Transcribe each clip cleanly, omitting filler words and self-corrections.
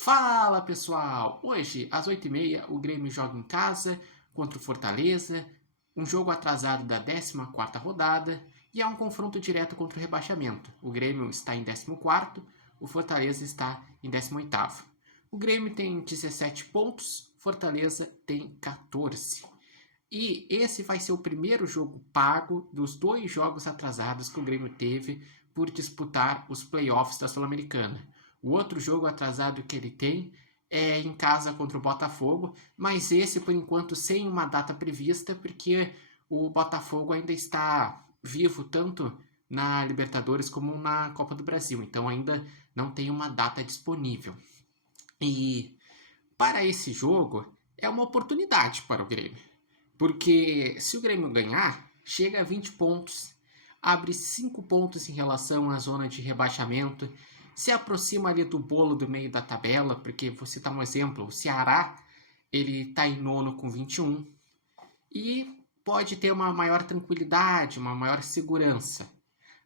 Fala pessoal! Hoje, às 8h30, o Grêmio joga em casa contra o Fortaleza, um jogo atrasado da 14ª rodada e é um confronto direto contra o rebaixamento. O Grêmio está em 14º, o Fortaleza está em 18º. O Grêmio tem 17 pontos, Fortaleza tem 14. E esse vai ser o primeiro jogo pago dos 2 jogos atrasados que o Grêmio teve por disputar os playoffs da Sul-Americana. O outro jogo atrasado que ele tem é em casa contra o Botafogo, mas esse por enquanto sem uma data prevista, porque o Botafogo ainda está vivo tanto na Libertadores como na Copa do Brasil, então ainda não tem uma data disponível. E para esse jogo é uma oportunidade para o Grêmio, porque se o Grêmio ganhar, chega a 20 pontos, abre 5 pontos em relação à zona de rebaixamento, se aproxima ali do bolo do meio da tabela, porque vou citar um exemplo, o Ceará, ele está em nono com 21, e pode ter uma maior tranquilidade, uma maior segurança.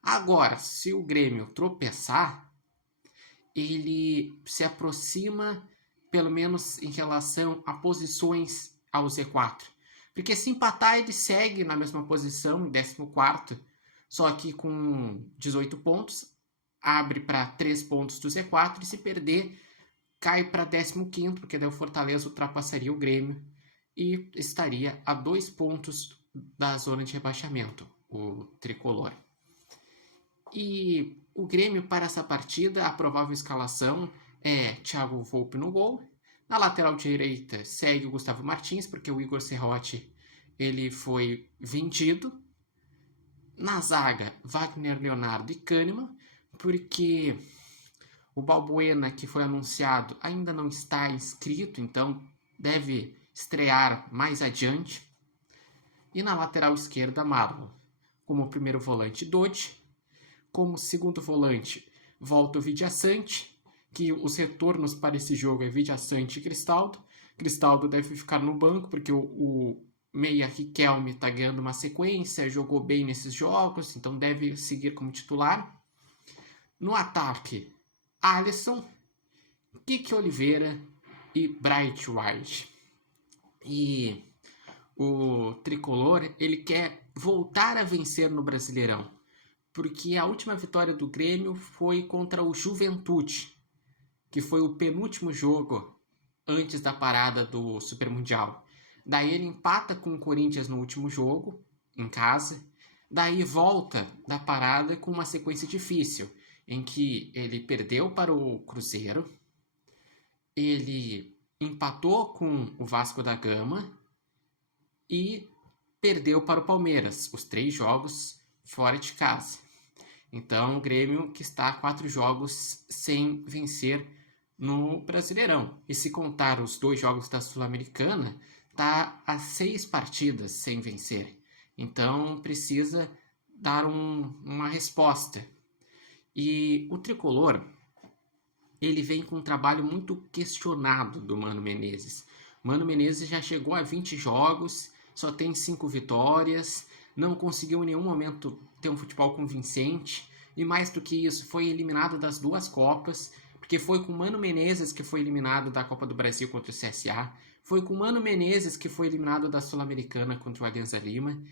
Agora, se o Grêmio tropeçar, ele se aproxima, pelo menos em relação a posições ao Z4. Porque se empatar, ele segue na mesma posição, em 14º, só que com 18 pontos, abre para 3 pontos do Z4 e se perder, cai para 15º, porque daí o Fortaleza ultrapassaria o Grêmio e estaria a 2 pontos da zona de rebaixamento, o tricolor. E o Grêmio para essa partida, a provável escalação é Thiago Volpe no gol. Na lateral direita segue o Gustavo Martins, porque o Igor Serrote ele foi vendido. Na zaga, Wagner Leonardo e Kahneman, porque o Balbuena, que foi anunciado, ainda não está inscrito, então deve estrear mais adiante. E na lateral esquerda, Marlon. Como primeiro volante, Dodge. Como segundo volante, volta o Vidiaçante, que os retornos para esse jogo é Vidiaçante e Cristaldo. Cristaldo deve ficar no banco, porque o meia Riquelme está ganhando uma sequência, jogou bem nesses jogos, então deve seguir como titular. No ataque, Alisson, Kike Oliveira e Bright White. E o tricolor, ele quer voltar a vencer no Brasileirão, porque a última vitória do Grêmio foi contra o Juventude, que foi o penúltimo jogo antes da parada do Super Mundial. Daí ele empata com o Corinthians no último jogo, em casa. Daí volta da parada com uma sequência difícil, em que ele perdeu para o Cruzeiro, ele empatou com o Vasco da Gama e perdeu para o Palmeiras, os 3 jogos fora de casa. Então, o Grêmio que está a 4 jogos sem vencer no Brasileirão. E se contar os 2 jogos da Sul-Americana, está a 6 partidas sem vencer. Então, precisa dar uma resposta. E o tricolor, ele vem com um trabalho muito questionado do Mano Menezes. Mano Menezes já chegou a 20 jogos, só tem 5 vitórias, não conseguiu em nenhum momento ter um futebol convincente, e mais do que isso, foi eliminado das 2 Copas, porque foi com Mano Menezes que foi eliminado da Copa do Brasil contra o CSA, foi com Mano Menezes que foi eliminado da Sul-Americana contra o Alianza Lima,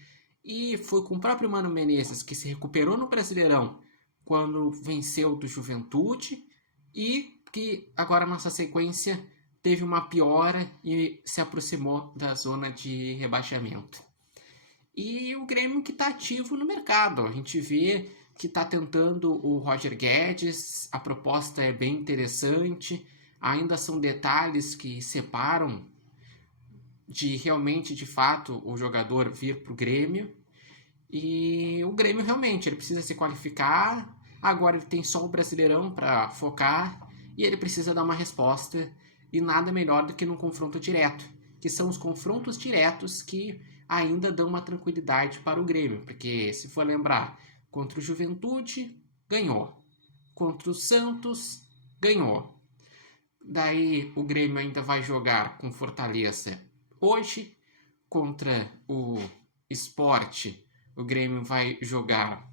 e foi com o próprio Mano Menezes que se recuperou no Brasileirão quando venceu do Juventude, e que agora nossa sequência teve uma piora e se aproximou da zona de rebaixamento. E o Grêmio que está ativo no mercado. A gente vê que está tentando o Roger Guedes, a proposta é bem interessante, ainda são detalhes que separam de realmente, de fato, o jogador vir para o Grêmio. E o Grêmio realmente ele precisa se qualificar, agora ele tem só o Brasileirão para focar e ele precisa dar uma resposta, e nada melhor do que num confronto direto, que são os confrontos diretos que ainda dão uma tranquilidade para o Grêmio, porque se for lembrar, contra o Juventude, ganhou. Contra o Santos, ganhou. Daí o Grêmio ainda vai jogar com Fortaleza hoje, contra o Sport, o Grêmio vai jogar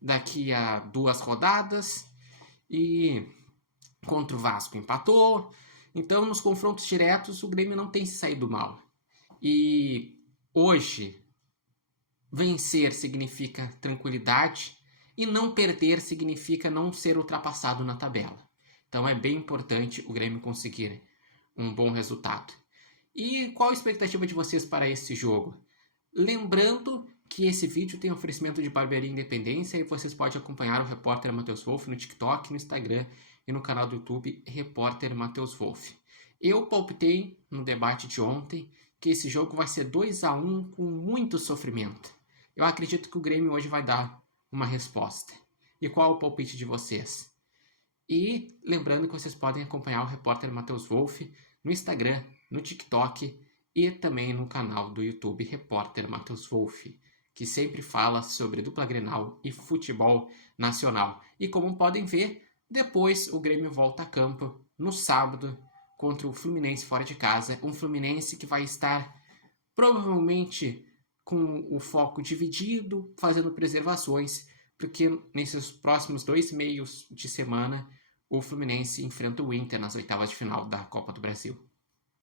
daqui a 2 rodadas, e Contra o Vasco empatou. Então, nos confrontos diretos, o Grêmio não tem se saído mal. E hoje, vencer significa tranquilidade e não perder significa não ser ultrapassado na tabela. Então, é bem importante o Grêmio conseguir um bom resultado. E qual a expectativa de vocês para esse jogo? Lembrando que esse vídeo tem oferecimento de Barbearia Independência e vocês podem acompanhar o repórter Matheus Wolff no TikTok, no Instagram e no canal do YouTube Repórter Matheus Wolff. Eu palpitei no debate de ontem que esse jogo vai ser 2-1 com muito sofrimento. Eu acredito que o Grêmio hoje vai dar uma resposta. E qual o palpite de vocês? E lembrando que vocês podem acompanhar o repórter Matheus Wolff no Instagram, no TikTok e também no canal do YouTube Repórter Matheus Wolff, que sempre fala sobre dupla Grenal e futebol nacional. E como podem ver, depois o Grêmio volta a campo no sábado contra o Fluminense fora de casa, um Fluminense que vai estar provavelmente com o foco dividido, fazendo preservações, porque nesses próximos 2 meios de semana o Fluminense enfrenta o Inter nas oitavas de final da Copa do Brasil.